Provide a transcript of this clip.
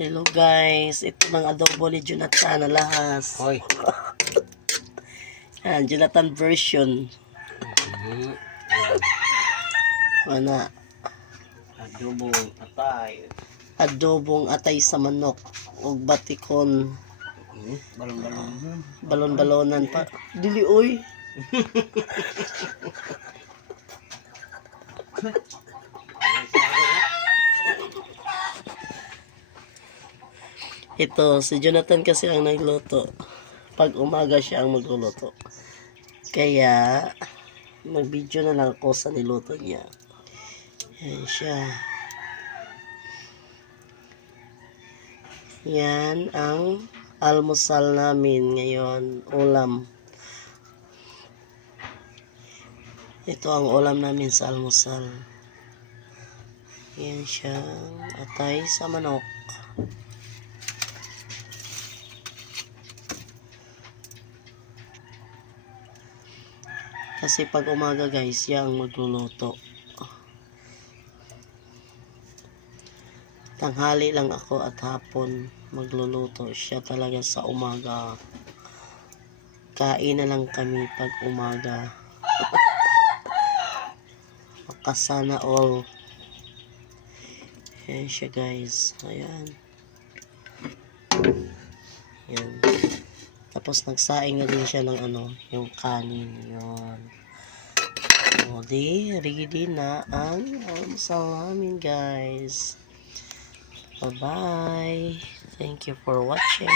Hello guys, ito ng adobo ni Jonathan na lahas. Hoy. Yan, Jonathan version. Ano? Adobong atay. Adobong atay sa manok. O batikon. Balon-balon. Balon-balonan pa. Dili oy. Ito, si Jonathan kasi ang nagluto. Pag umaga siya ang magluluto. Kaya, mag-video na lang ako sa niluto niya. Yan siya. Yan ang almusal namin ngayon. Ulam. Ito ang ulam namin sa almusal. Yan siyang atay sa manok. Kasi pag umaga guys, siya ang magluluto. Tanghali lang ako at hapon magluluto. Siya talaga sa umaga. Kain na lang kami pag umaga. Makasana all. Ayan siya guys. Ayan. Ayan. Tapos nagsaing na din siya ng ano, yung kanin. Yun. O di, ready na ang almusal namin guys. Bye-bye. Thank you for watching.